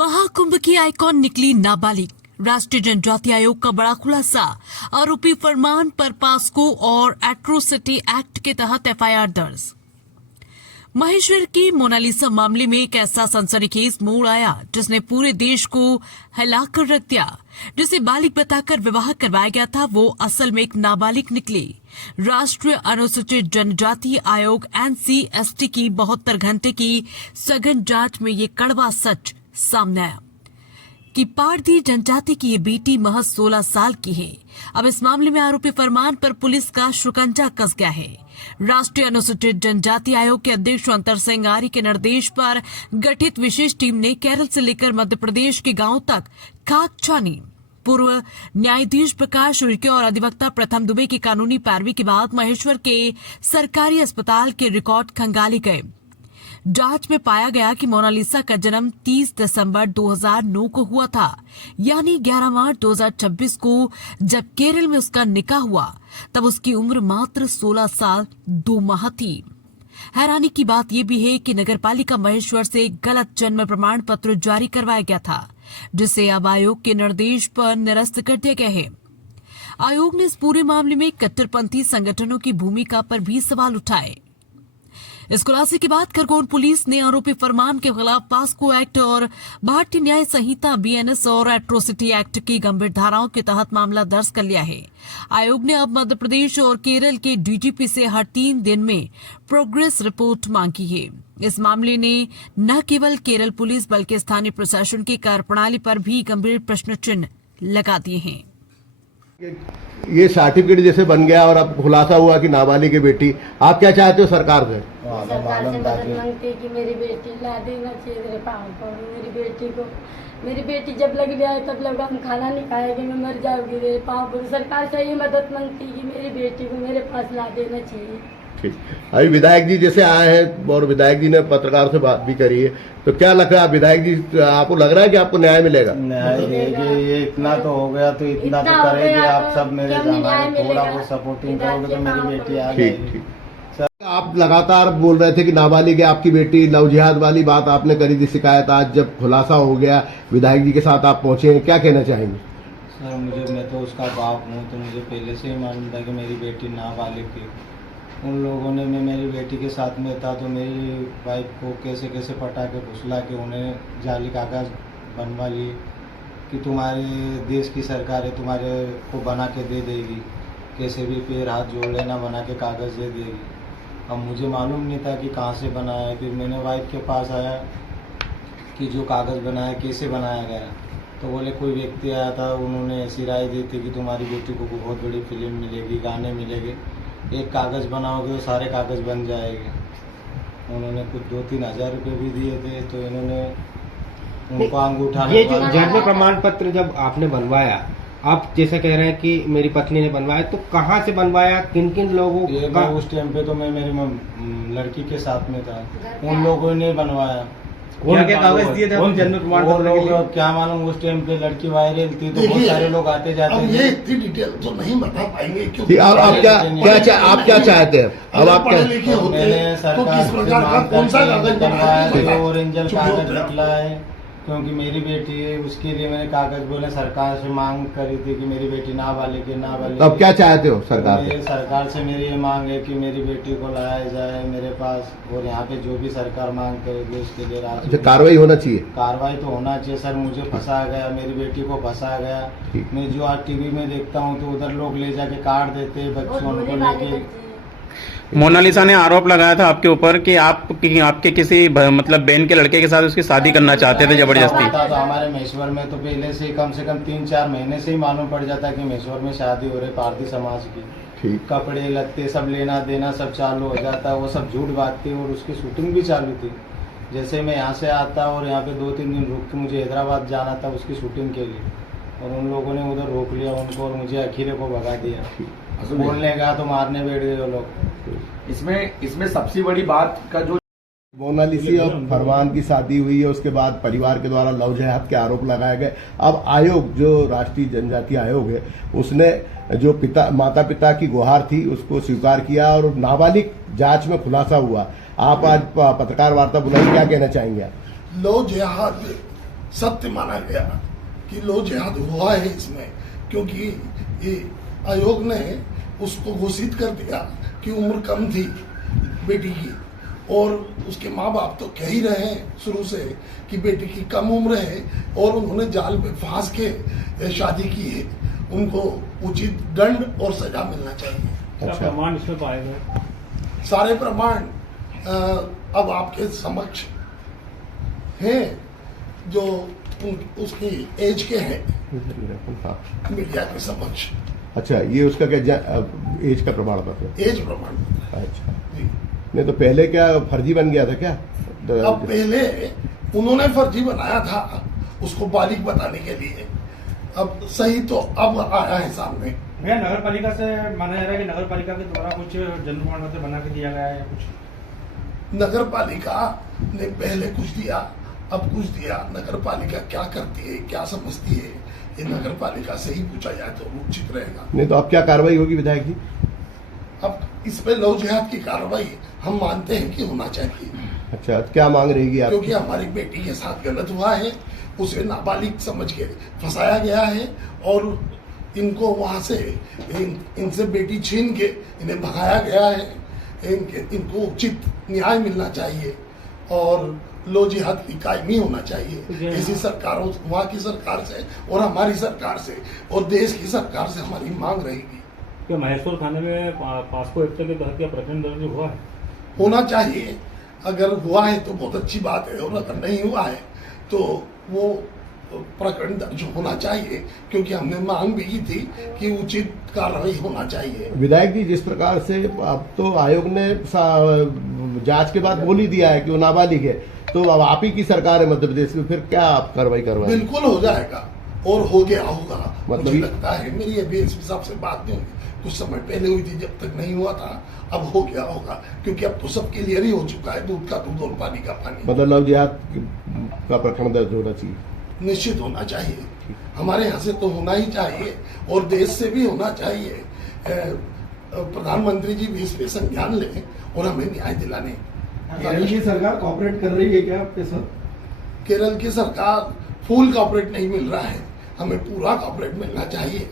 महाकुंभ की आइकॉन निकली नाबालिग। राष्ट्रीय जनजाति आयोग का बड़ा खुलासा। आरोपी फरमान पर पास्को और एट्रोसिटी एक्ट के तहत एफआईआर दर्ज। महेश्वर की मोनालिसा मामले में एक ऐसा सनसनीखेज मोड़ आया जिसने पूरे देश को हिलाकर रख दिया। जिसे बालिग बताकर विवाह करवाया गया था वो असल में एक नाबालिग निकली। राष्ट्रीय अनुसूचित जनजाति आयोग NCST की 72 घंटे की सघन जांच में ये कड़वा सच सामने आया कि पारधी जनजाति की ये बेटी महज 16 साल की है। अब इस मामले में आरोपी फरमान पर पुलिस का शिकंजा कस गया है। राष्ट्रीय अनुसूचित जनजाति आयोग के अध्यक्ष अंतर सिंह आर्य के निर्देश पर गठित विशेष टीम ने केरल से लेकर मध्य प्रदेश के गांवों तक खाक छानी। पूर्व न्यायाधीश प्रकाश उइके और अधिवक्ता प्रथम दुबे की कानूनी पैरवी के बाद महेश्वर के सरकारी अस्पताल के रिकॉर्ड खंगाले गए। जांच में पाया गया कि मोनालिसा का जन्म 30 दिसंबर 2009 को हुआ था, यानी 11 मार्च 2026 को जब केरल में उसका निकाह हुआ तब उसकी उम्र मात्र 16 साल 2 माह थी। हैरानी की बात यह भी है कि नगरपालिका महेश्वर से गलत जन्म प्रमाण पत्र जारी करवाया गया था, जिसे अब आयोग के निर्देश पर निरस्त कर दिया गया है। आयोग ने इस पूरे मामले में कट्टरपंथी संगठनों की भूमिका पर भी सवाल उठाए। इस खुलासे के बाद खरगोन पुलिस ने आरोपी फरमान के खिलाफ पास्को एक्ट और भारतीय न्याय संहिता BNS और एट्रोसिटी एक्ट की गंभीर धाराओं के तहत मामला दर्ज कर लिया है। आयोग ने अब मध्य प्रदेश और केरल के DGP से हर 3 दिन में प्रोग्रेस रिपोर्ट मांगी है। इस मामले ने न केवल केरल पुलिस बल्कि स्थानीय प्रशासन की कार्यप्रणाली पर भी गंभीर प्रश्न चिन्ह लगा दिए हैं। ये सर्टिफिकेट जैसे बन गया और अब खुलासा हुआ कि नाबालिग की बेटी, आप क्या चाहते हो सरकार से? सरकार से मदद मांगते कि मेरी बेटी ला देना चाहिए मेरे पाँव पर। मेरी बेटी जब लग जाए तब लगा हम खाना नहीं खाएंगे, मैं मर जाऊंगी मेरे पाँव पर। सरकार से ये मदद मांगती कि मेरी बेटी को मेरे पास ला देना चाहिए। ठीक, अभी विधायक जी जैसे आए हैं और विधायक जी ने पत्रकार से बात भी करी है, तो क्या लग रहा है विधायक जी, आपको लग रहा है कि आपको न्याय मिलेगा? न्याय देंगे, ये इतना तो हो गया तो इतना तो करेंगे आप सब मेरे हमारे थोड़ा वो सपोर्टिंग करोगे तो मेरी बेटी आ जाएगी। ठीक। आप लगातार बोल रहे थे कि नाबालिग है आपकी बेटी, लव जिहाद वाली बात आपने करी थी शिकायत, आज जब खुलासा हो गया विधायक जी के साथ आप पहुंचे हैं, क्या कहना चाहेंगे? सर मैं तो उसका बाप हूँ, तो मुझे पहले से ही मालूम था कि मेरी बेटी नाबालिग थी। उन लोगों ने, मैं मेरी बेटी के साथ में था तो मेरी वाइफ को कैसे कैसे पटा के फुसला के उन्हें जाली कागज बनवा लिए कि तुम्हारे देश की सरकार है, तुम्हारे को बना के दे देगी, कैसे भी पैर हाथ जोड़ लेना बना के कागज़ दे देगी। अब मुझे मालूम नहीं था कि कहाँ से बनाया है। फिर मैंने वाइफ के पास आया कि जो कागज़ बनाया कैसे बनाया गया, तो बोले कोई व्यक्ति आया था, उन्होंने ऐसी राय दी थी कि तुम्हारी बेटी को बहुत बड़ी फिल्म मिलेगी, गाने मिलेंगे, एक कागज़ बनाओगे तो सारे कागज़ बन जाएंगे। उन्होंने कुछ 2-3 हज़ार रुपये भी दिए थे, तो इन्होंने उनको अंगूठा, ये जो जन्म प्रमाण पत्र जब आपने बनवाया, आप जैसे कह रहे हैं कि मेरी पत्नी ने बनवाया, तो कहाँ से बनवाया, किन किन लोगों का? उस टाइम पे तो मैं मेरी लड़की के साथ में था, उन लोगों ने बनवाया। उनके कागज दिए थे उन जन्म प्रमाण पत्र के लिए? क्या मालूम, उस टाइम पे लड़की वायरल थी तो बहुत सारे लोग आते जाते थे। ये इतनी डिटेल तो नहीं बता पाएंगे क्योंकि आप क्या चाहते हैं? अब आप क्या? मैंने सरकार से कौन सा कागज बनवाया, ओरिजिनल कागज निकला है, क्योंकि मेरी बेटी है, उसके लिए मैंने कागज बोले सरकार से मांग करी थी कि मेरी बेटी नाबालिग है, नाबालिग। अब क्या चाहते हो सरकार से? सरकार से मेरी ये मांग है कि मेरी बेटी को लाया जाए मेरे पास, और यहाँ पे जो भी सरकार मांग करेगी उसके लिए राजी। कार्रवाई होना चाहिए। कार्रवाई तो होना चाहिए सर। मुझे फंसा गया, मेरी बेटी को फंसा गया। मैं जो आज टीवी में देखता हूँ तो उधर लोग ले जाके काट देते बच्चों को लेके। मोनालिसा ने आरोप लगाया था आपके ऊपर कि आपके किसी मतलब बहन के लड़के के साथ उसकी शादी करना चाहते थे जबरदस्ती। तो हमारे महेश्वर में तो पहले से कम 3-4 महीने से ही मालूम पड़ जाता है कि महेश्वर में शादी हो रही पारधी समाज की। कपड़े लत्ते सब लेना देना सब चालू हो जाता, वो सब झूठ बात थी और उसकी शूटिंग भी चालू थी। जैसे मैं यहाँ से आता और यहाँ पे 2-3 दिन रुक के मुझे हैदराबाद जाना था उसकी शूटिंग के लिए, और उन लोगों ने उधर रोक लिया उनको और मुझे अखीरे को भगा दिया। बोलने गया तो मारने बैठ गए वो लोग। इसमें सबसे बड़ी बात का जो मोनालिसा और फरमान की शादी हुई है, उसके बाद परिवार के द्वारा लव जिहाद के आरोप लगाए गए। अब आयोग, जो राष्ट्रीय जनजाति आयोग है, उसने जो माता पिता की गुहार थी उसको स्वीकार किया और नाबालिग जांच में खुलासा हुआ। आप आज पत्रकार वार्ता बुलाई, क्या कहना चाहेंगे? लव जिहाद सत्य माना गया कि लव जिहाद हुआ है इसमें, क्योंकि ये आयोग ने उसको घोषित कर दिया कि उम्र कम थी बेटी की, और उसके माँ बाप तो कह ही रहे हैं शुरू से कि बेटी की कम उम्र है और उन्होंने जाल में फांस के शादी की है। उनको उचित दंड और सजा मिलना चाहिए। अच्छा, प्रमाण इसमें पाए गए? सारे प्रमाण अब आपके समक्ष हैं, जो उसकी एज के हैं मीडिया के समक्ष। अच्छा, ये उसका क्या एज का प्रमाण पत्र? एज प्रमाण पत्र। अच्छा, जी। नहीं तो पहले क्या फर्जी बन गया था क्या? अब पहले उन्होंने फर्जी बनाया था उसको बालिग बताने के लिए, अब सही तो अब आया है सामने। भैया, नगर पालिका से माना जा रहा है कि नगर पालिका के द्वारा कुछ जन्म प्रमाण पत्र बना के दिया गया है या कुछ? नगर पालिका ने पहले कुछ दिया, अब कुछ दिया। नगर पालिका क्या करती है, क्या समझती है, ये नगर पालिका से ही पूछा जाए तो उचित रहेगा। नहीं तो अब क्या कार्रवाई होगी विधायक जी? अब इस पे लव जिहाद की कार्रवाई हम मानते हैं कि होना चाहिए। अच्छा, क्या मांग रहेगी आप? क्योंकि हमारी बेटी के साथ गलत हुआ है, उसे नाबालिग समझ के फंसाया गया है और इनको वहां से इनसे बेटी छीन के इन्हें भगाया गया है। इनको उचित न्याय मिलना चाहिए और लो जिहाद की कायमी होना चाहिए। ऐसी सरकारों, वहाँ की सरकार से और हमारी सरकार से और देश की सरकार से हमारी मांग रहेगी। क्या महेश्वर थाने में पास्को एक्ट के तहत क्या प्रकरण दर्ज हुआ है? होना चाहिए। अगर हुआ है तो बहुत अच्छी बात है, और अगर नहीं हुआ है तो वो प्रकरण दर्ज होना चाहिए, क्योंकि हमने मांग भी की थी कि उचित कार्रवाई होना चाहिए। विधायक जी, जिस प्रकार से अब तो आयोग ने जांच के बाद बोल ही दिया है कि वो नाबालिग है, तो अब आप ही की सरकार है मध्य प्रदेश की, फिर क्या आप कार्रवाई करवाएंगे? बिल्कुल हो जाएगा और हो गया होगा। मतलब मुझे लगता है, मेरी अभी इस हिसाब से बात नहीं हुई, कुछ समय पहले हुई थी, जब तक नहीं हुआ था, अब हो गया होगा, क्योंकि अब तो सब क्लियर ही हो चुका है, दूध का दूध और पानी का पानी। मतलब लव जिहाद का प्रकरण दर्ज होना चाहिए? निश्चित होना चाहिए, हमारे यहाँ से तो होना ही चाहिए और देश से भी होना चाहिए। प्रधानमंत्री जी भी इस पे संज्ञान लें और हमें न्याय दिलाने। केरल की सरकार कॉपरेट कर रही है क्या आपके साथ? केरल की सरकार फुल कॉपरेट नहीं मिल रहा है, हमें पूरा कॉपरेट मिलना चाहिए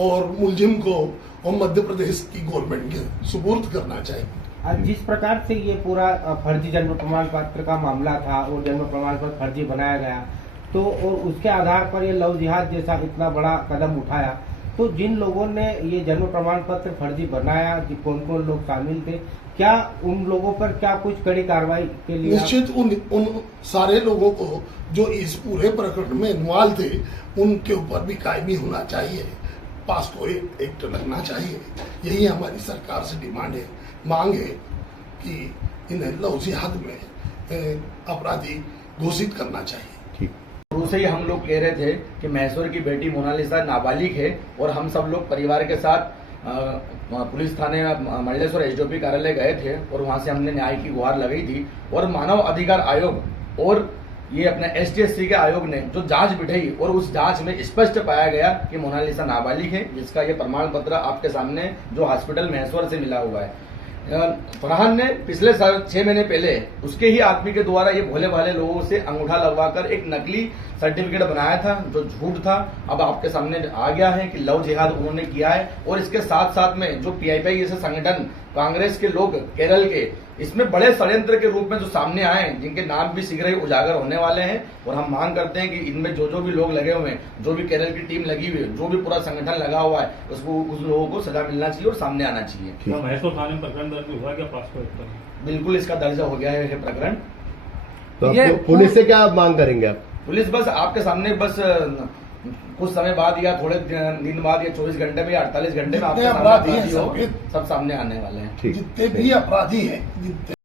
और मुलजिम को और मध्य प्रदेश की गवर्नमेंट के सुपुर्द करना चाहिए। जिस प्रकार से ये पूरा फर्जी जन्म प्रमाण पत्र का मामला था और जन्म प्रमाण पत्र फर्जी बनाया गया, तो और उसके आधार पर ये लव जिहाद जैसा इतना बड़ा कदम उठाया, तो जिन लोगों ने ये जन्म प्रमाण पत्र फर्जी बनाया, कौन कौन लोग शामिल थे, क्या उन लोगों पर क्या कुछ कड़ी कार्रवाई के लिए? निश्चित उन सारे लोगों को जो इस पूरे प्रकरण में इन्वॉल्व थे, उनके ऊपर भी कायमी होना चाहिए, पास्को एक्ट लगना चाहिए। यही हमारी सरकार से डिमांड है, मांग है कि इन्हें लव जिहाद में अपराधी घोषित करना चाहिए। शुरू से ही हम लोग कह रहे थे कि महेश्वर की बेटी मोनालिसा नाबालिग है और हम सब लोग परिवार के साथ पुलिस थाने मंडलेश्वर एसडीओपी कार्यालय गए थे और वहां से हमने न्याय की गुहार लगाई थी। और मानव अधिकार आयोग और ये अपने एसटीएससी के आयोग ने जो जांच बिठाई और उस जांच में स्पष्ट पाया गया कि मोनालिसा नाबालिग है, जिसका ये प्रमाण पत्र आपके सामने जो हॉस्पिटल महेश्वर से मिला हुआ है। फरहान ने पिछले 6 महीने पहले उसके ही आदमी के द्वारा ये भोले भाले लोगों से अंगूठा लगवाकर एक नकली सर्टिफिकेट बनाया था जो झूठ था। अब आपके सामने आ गया है कि लव जिहाद उन्होंने किया है और इसके साथ साथ में जो पीआईपी जैसे संगठन, कांग्रेस के लोग केरल के, इसमें बड़े षड्यंत्र के रूप में जो सामने आए हैं, जिनके नाम भी शीघ्र ही उजागर होने वाले हैं। और हम मांग करते हैं कि इनमें जो भी लोग लगे हुए हैं, जो भी केरल की टीम लगी हुई है, जो भी पूरा संगठन लगा हुआ है, उसको उस लोगों को सजा मिलना चाहिए और सामने आना चाहिए। महेश्वर थाने में प्रकरण दर्ज हुआ क्या पास्को एक्ट पर? बिल्कुल इसका दर्जा हो गया है प्रकरण। तो ये पुलिस से क्या मांग करेंगे आप? पुलिस बस आपके सामने बस कुछ समय बाद या थोड़े दिन बाद या 24 घंटे में या 48 घंटे में आपके सामने अपराधी हैं सब सामने आने वाले हैं। जितने भी अपराधी हैं,